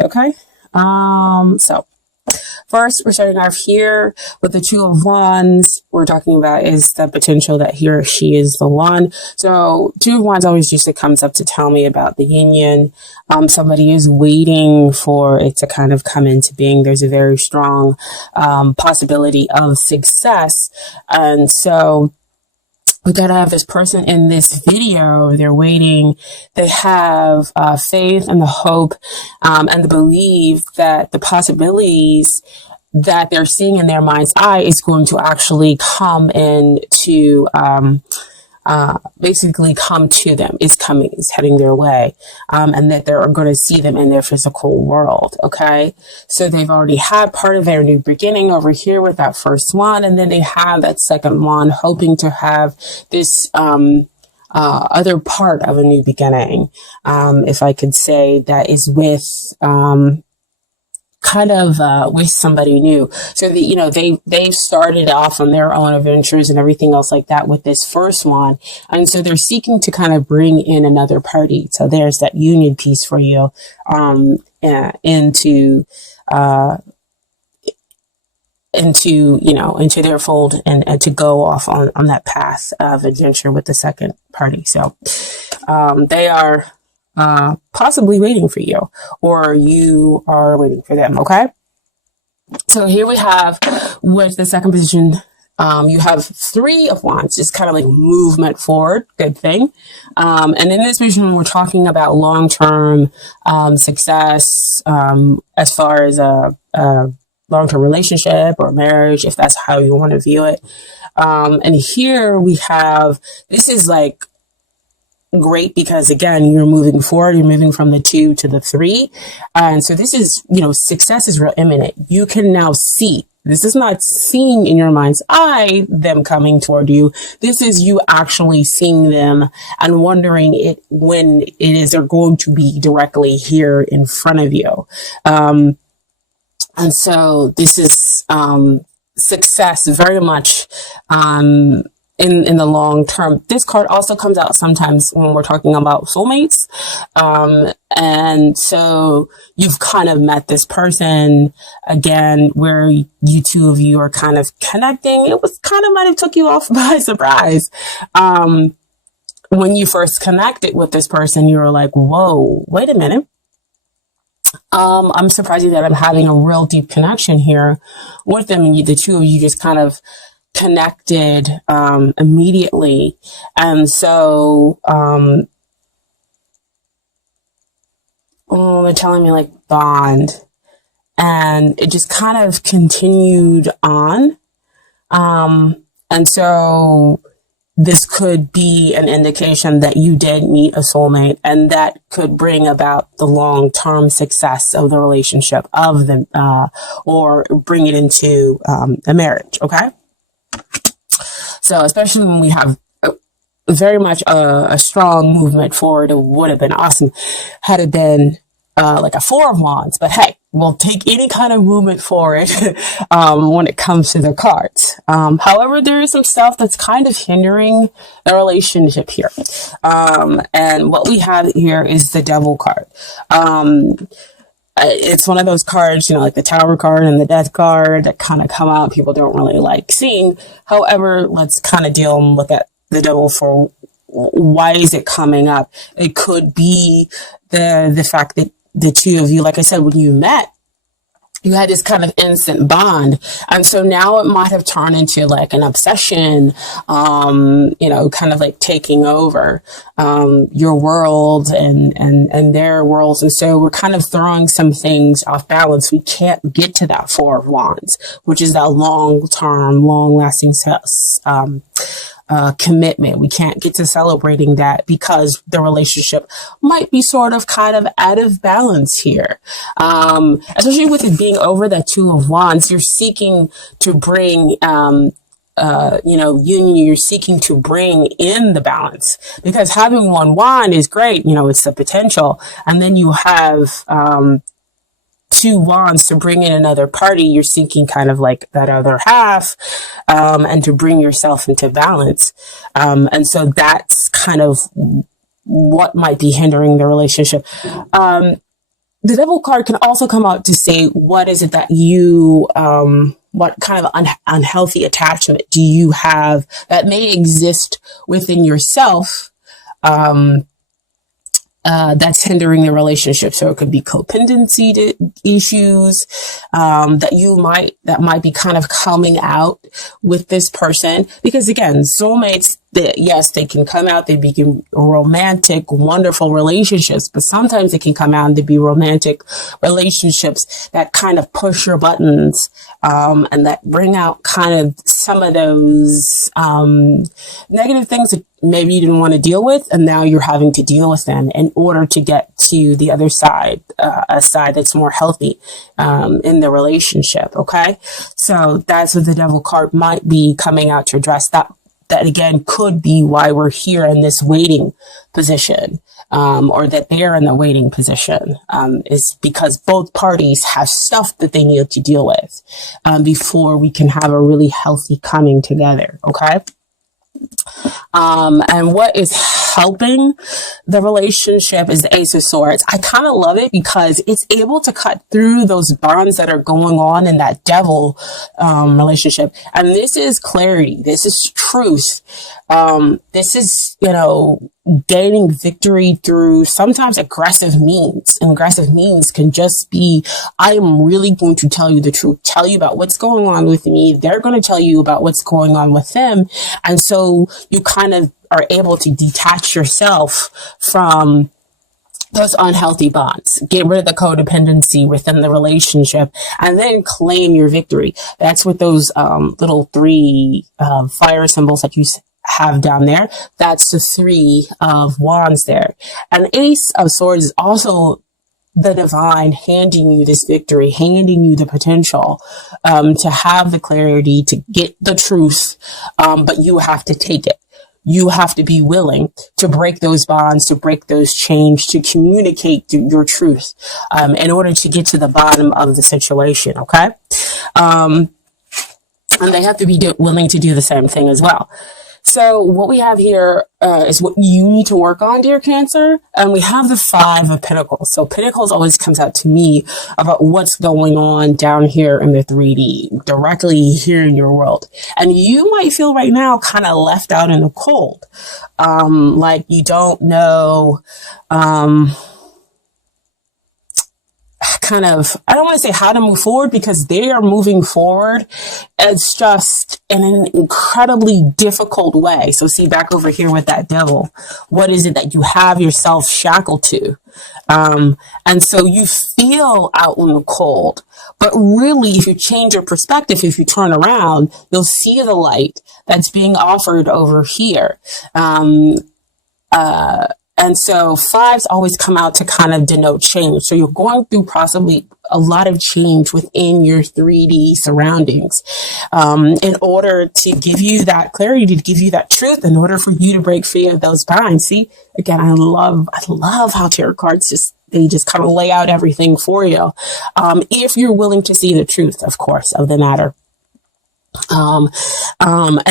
Okay. So first, we're starting off here with the Two of Wands. We're talking about is the potential that he or she is the one. So Two of Wands always usually comes up to tell me about the union. Somebody is waiting for it to kind of come into being. There's a very strong possibility of success. And so we gotta have this person in this video. They're waiting. They have faith and the hope and the belief that the possibilities that they're seeing in their mind's eye is going to actually come into basically come to them. Is heading their way, and that they're going to see them in their physical world. Okay, so they've already had part of their new beginning over here with that first one, and then they have that second one, hoping to have this other part of a new beginning, if I could say, that is with with somebody new. So they've started off on their own adventures and everything else like that with this first one. And so they're seeking to kind of bring in another party. So there's that union piece for you, into their fold and to go off on that path of adventure with the second party. So, they are possibly waiting for you, or you are waiting for them. Okay. So here we have with the second position, you have Three of Wands, just kind of like movement forward. Good thing. And in this position, we're talking about long-term, success, as far as a long-term relationship or marriage, if that's how you want to view it. And here we have, this is like great because again, you're moving forward, you're moving from the 2 to the 3. And so this is, success is real imminent. You can now see, this is not seeing in your mind's eye, them coming toward you. This is you actually seeing them and wondering when it is they're going to be directly here in front of you. And so this is, success very much, in the long term. This card also comes out sometimes when we're talking about soulmates. And so you've kind of met this person again, where you two of you are kind of connecting. It was kind of might have took you off by surprise. When you first connected with this person, you were like, whoa, wait a minute. I'm surprised that I'm having a real deep connection here with them. And the two of you just kind of connected immediately. And so they're telling me like bond, and it just kind of continued on. And so this could be an indication that you did meet a soulmate, and that could bring about the long-term success of the relationship of them, or bring it into a marriage. Okay. So especially when we have very much a strong movement forward, it would have been awesome had it been like a Four of Wands. But hey, we'll take any kind of movement forward when it comes to the cards. However, there is some stuff that's kind of hindering the relationship here. And what we have here is the Devil card. It's one of those cards, like the Tower card and the Death card that kind of come out. People don't really like seeing. However, let's kind of deal and look at the Devil for why is it coming up. It could be the fact that the two of you, like I said, when you met, you had this kind of instant bond. And so now it might have turned into like an obsession, kind of like taking over, your world and their worlds. And so we're kind of throwing some things off balance. We can't get to that Four of Wands, which is that long-term, long-lasting, commitment. We can't get to celebrating that because the relationship might be sort of kind of out of balance here. Especially with it being over that Two of Wands, you're seeking to bring, union, you're seeking to bring in the balance, because having one wand is great. It's the potential. And then you have, two wands to bring in another party. You're seeking kind of like that other half, and to bring yourself into balance. And so that's kind of what might be hindering the relationship. the devil card can also come out to say, what is it that you, what kind of unhealthy attachment do you have that may exist within yourself, that's hindering the relationship. So it could be codependency issues, that might be kind of coming out with this person. Because again, soulmates, yes, they can come out, they begin romantic, wonderful relationships, but sometimes they can come out and they be romantic relationships that kind of push your buttons, and that bring out kind of some of those, negative things that maybe you didn't want to deal with, and now you're having to deal with them in order to get to the other side, a side that's more healthy, in the relationship. Okay. So that's what the devil card might be coming out to address. That again could be why we're here in this waiting position, or that they're in the waiting position, is because both parties have stuff that they need to deal with, before we can have a really healthy coming together. Okay. And what is helping the relationship is the Ace of Swords. I kind of love it because it's able to cut through those bonds that are going on in that devil relationship. And this is clarity. This is truth. This is, gaining victory through sometimes aggressive means. And aggressive means can just be, I am really going to tell you the truth, tell you about what's going on with me. They're going to tell you about what's going on with them. And so you kind of are able to detach yourself from those unhealthy bonds, get rid of the codependency within the relationship, and then claim your victory. That's what those little 3 fire symbols that you have down there. That's the 3 of wands there. And Ace of Swords is also the divine handing you this victory, handing you the potential to have the clarity, to get the truth, but you have to take it. You have to be willing to break those bonds, to break those chains, to communicate your truth, in order to get to the bottom of the situation. Okay. And they have to be willing to do the same thing as well. So what we have here is what you need to work on, dear Cancer. And we have the 5 of Pentacles. So Pentacles always comes out to me about what's going on down here in the 3D, directly here in your world. And you might feel right now kind of left out in the cold. Like you don't know, I don't want to say how to move forward, because they are moving forward. It's just in an incredibly difficult way. So see, back over here with that devil, what is it that you have yourself shackled to? And so you feel out in the cold, but really, if you change your perspective, if you turn around, you'll see the light that's being offered over here. And so 5s always come out to kind of denote change. So you're going through possibly a lot of change within your 3D surroundings, in order to give you that clarity, to give you that truth, in order for you to break free of those binds. See, again, I love how tarot cards they just kind of lay out everything for you. If you're willing to see the truth, of course, of the matter. And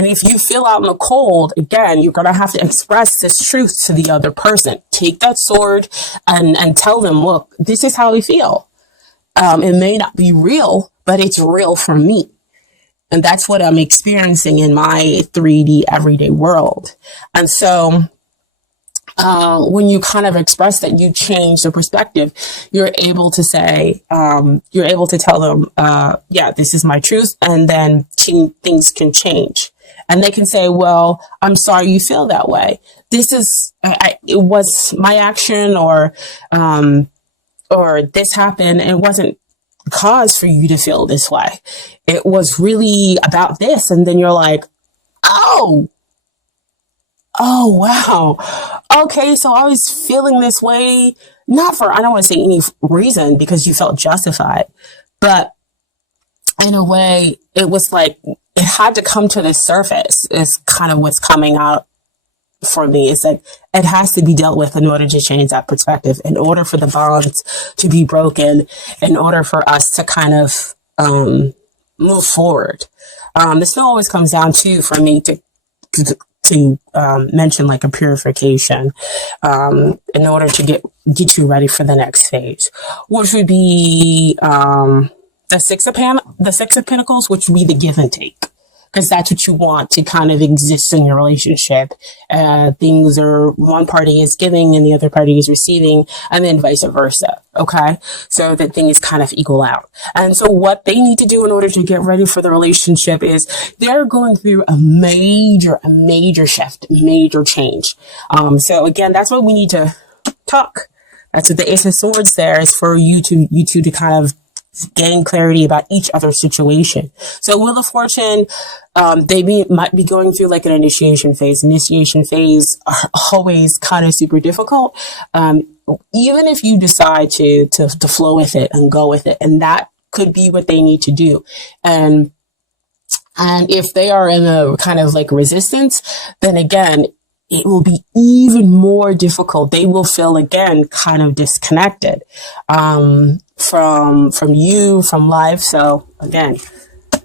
if you feel out in the cold, again, you're going to have to express this truth to the other person. Take that sword and tell them, look, this is how I feel. It may not be real, but it's real for me. And that's what I'm experiencing in my 3D everyday world. And so, when you kind of express that you change the perspective, you're able to say, you're able to tell them, yeah, this is my truth. And then things can change. And they can say, well, I'm sorry you feel that way. This is, it was my action, or this happened. It wasn't cause for you to feel this way. It was really about this. And then you're like, oh, wow. Okay. So I was feeling this way, not for, I don't want to say any reason, because you felt justified, but in a way it was like, it had to come to the surface is kind of what's coming out for me. It's like, it has to be dealt with in order to change that perspective, in order for the bonds to be broken, in order for us to kind of, move forward. This always comes down to, for me to to mention like a purification in order to get you ready for the next phase, which would be the Six of Pentacles, which would be the give and take. Because that's what you want to kind of exist in your relationship. Things are, one party is giving and the other party is receiving, and then vice versa. Okay. So that things kind of equal out. And so what they need to do in order to get ready for the relationship is they're going through a major shift, major change. So again, that's what we need to talk. That's what the Ace of Swords there is for you two to kind of gain clarity about each other's situation. So Wheel of Fortune, might be going through like an initiation phase. Initiation phase are always kind of super difficult. Even if you decide to flow with it and go with it, and that could be what they need to do. And if they are in a kind of like resistance, then again, it will be even more difficult. They will feel again kind of disconnected from you, from life. So again,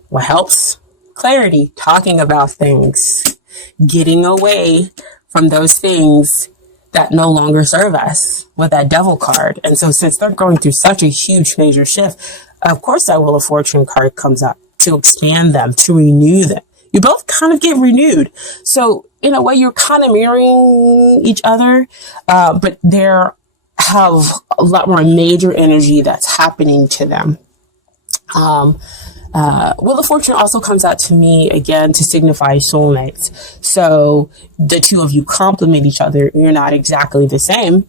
what helps? Clarity, talking about things, getting away from those things that no longer serve us with that Devil card. And so since they're going through such a huge major shift, of course that Wheel of Fortune card comes up to expand them, to renew them. You both kind of get renewed. So in a way, you're kind of mirroring each other, but there have a lot more major energy that's happening to them. Wheel of Fortune also comes out to me again to signify soulmates. So the two of you complement each other. You're not exactly the same.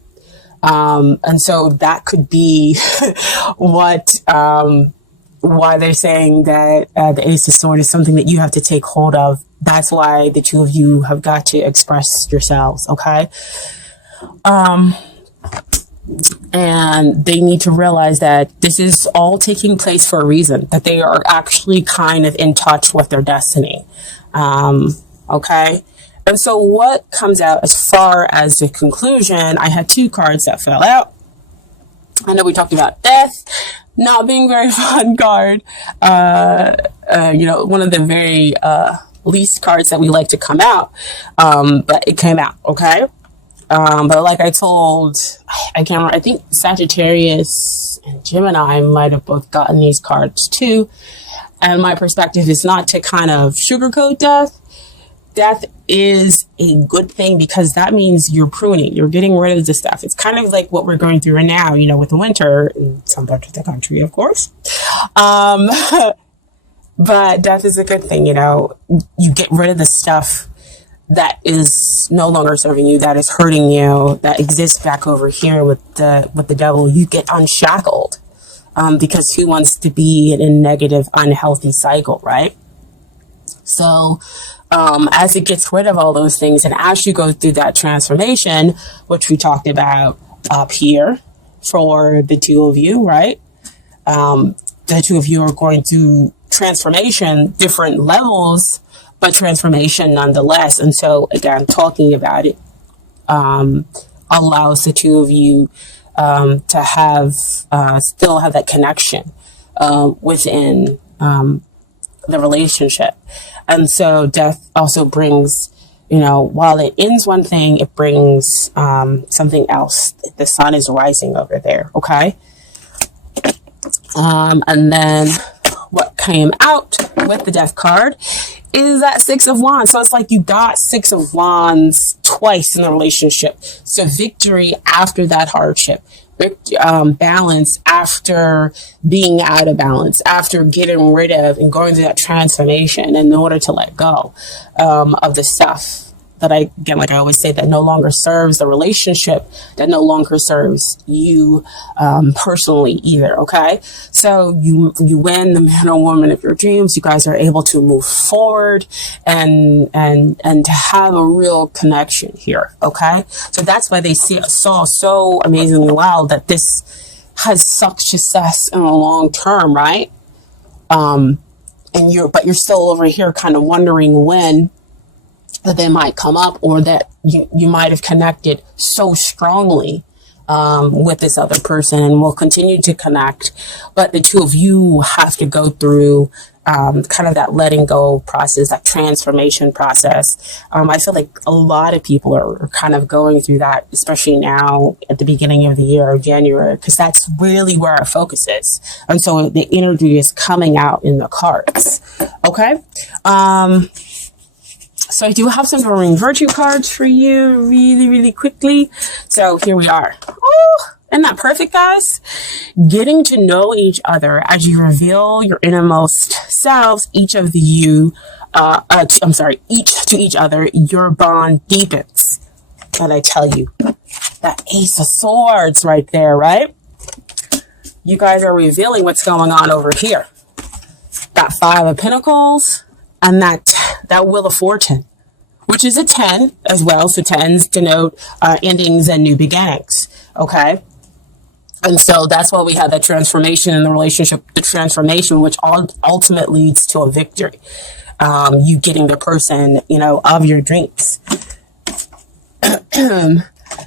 And so that could be why they're saying that the Ace of Swords is something that you have to take hold of. That's why the two of you have got to express yourselves, okay? And they need to realize that this is all taking place for a reason, that they are actually kind of in touch with their destiny, okay? And so what comes out as far as the conclusion, I had two cards that fell out. I know we talked about death not being a very fun card. One of the very least cards that we like to come out. But it came out, okay? But like I told, I can't remember, I think Sagittarius and Gemini might have both gotten these cards too. And my perspective is not to kind of sugarcoat death. Death is a good thing because that means you're pruning, you're getting rid of the stuff. It's kind of like what we're going through right now, with the winter in some parts of the country, of course. But death is a good thing, you get rid of the stuff that is no longer serving you, that is hurting you, that exists back over here with the devil. You get unshackled, because who wants to be in a negative, unhealthy cycle, right? So, as it gets rid of all those things, and as you go through that transformation, which we talked about up here for the two of you, right? The two of you are going through transformation, different levels, but transformation nonetheless. And so again, talking about it, allows the two of you, to have, still have that connection, within, the relationship. And so death also brings, while it ends one thing, it brings something else. The sun is rising over there, okay? And then what came out with the death card is that Six of Wands. So it's like you got Six of Wands twice in the relationship. So victory after that hardship. Balance after being out of balance, after getting rid of and going through that transformation in order to let go of the stuff that I always say, that no longer serves the relationship, that no longer serves you personally either, okay? So you win the man or woman of your dreams. You guys are able to move forward and to have a real connection here, okay? So that's why they saw so amazingly well that this has such success in the long term, right? But you're still over here kind of wondering when that they might come up, or that you might have connected so strongly with this other person and will continue to connect. But the two of you have to go through kind of that letting go process, that transformation process. I feel like a lot of people are kind of going through that, especially now at the beginning of the year, January, because that's really where our focus is. And so the energy is coming out in the cards. Okay. So I do have some Doreen Virtue cards for you really, really quickly. So here we are. Oh, isn't that perfect, guys? Getting to know each other as you reveal your innermost selves, each to each other, your bond deepens. And I tell you, that Ace of Swords right there, right? You guys are revealing what's going on over here. That Five of Pentacles and that Wheel of Fortune, which is a 10 as well. So 10s denote endings and new beginnings. Okay. And so that's why we have that transformation in the relationship, the transformation, which ultimately leads to a victory. You getting the person, of your dreams.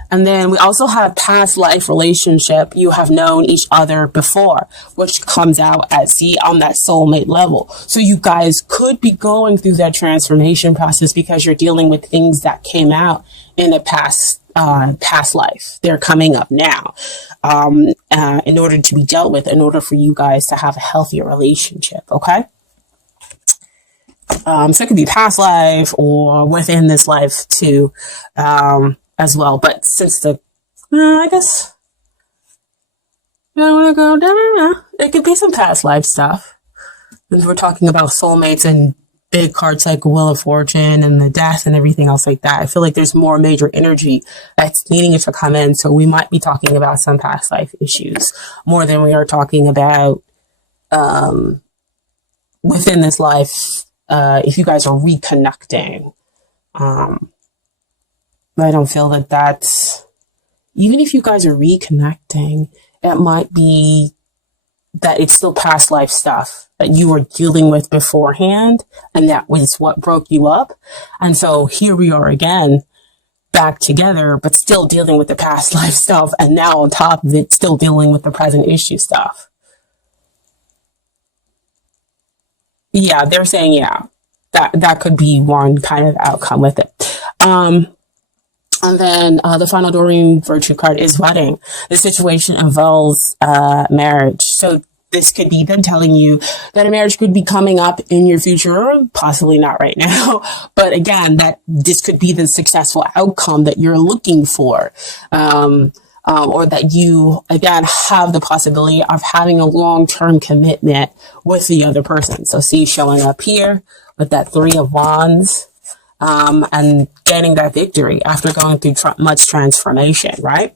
And then we also have past life relationship. You have known each other before, which comes out on that soulmate level. So you guys could be going through that transformation process because you're dealing with things that came out in a past life. They're coming up now, in order to be dealt with, in order for you guys to have a healthier relationship. Okay. So it could be past life or within this life too, as well. But since I guess I want to go down. It could be some past life stuff. Since we're talking about soulmates and big cards like Wheel of Fortune and the Death and everything else like that, I feel like there's more major energy that's needing it to come in. So we might be talking about some past life issues more than we are talking about within this life. If you guys are reconnecting, I don't feel that that's, even if you guys are reconnecting, it might be that it's still past life stuff that you were dealing with beforehand, and that was what broke you up. And so here we are again, back together, but still dealing with the past life stuff, and now on top of it, still dealing with the present issue stuff. Yeah, they're saying, that could be one kind of outcome with it. And then the final Doreen Virtue card is wedding. The situation involves marriage. So this could be them telling you that a marriage could be coming up in your future, possibly not right now. But again, that this could be the successful outcome that you're looking for. Or that you, again, have the possibility of having a long-term commitment with the other person. So see showing up here with that Three of Wands, and getting that victory after going through much transformation, right?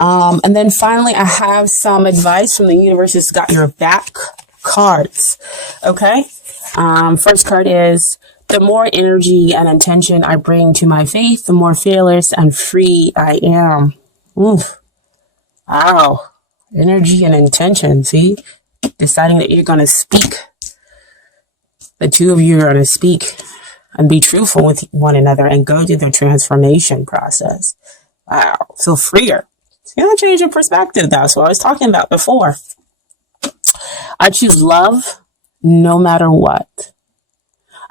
And then finally, I have some advice from the universe. It's got your back cards. Okay. First card is, the more energy and intention I bring to my faith, the more fearless and free I am. Oof. Wow. Energy and intention. See, deciding that you're going to speak. The two of you are going to speak and be truthful with one another and go through the transformation process. Wow. Feel freer. It's going to change your perspective. That's what I was talking about before. I choose love no matter what.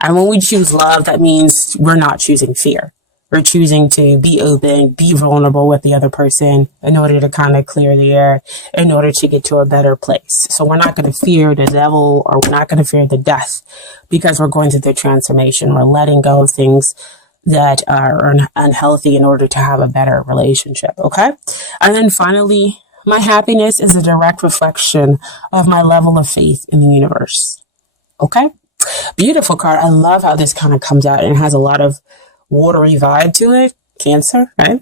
And when we choose love, that means we're not choosing fear. We're choosing to be open, be vulnerable with the other person in order to kind of clear the air, in order to get to a better place. So we're not going to fear the devil, or we're not going to fear the death, because we're going through the transformation. We're letting go of things that are unhealthy in order to have a better relationship. Okay. And then finally, my happiness is a direct reflection of my level of faith in the universe. Okay. Beautiful card. I love how this kind of comes out and it has a lot of watery vibe to it. Cancer, right?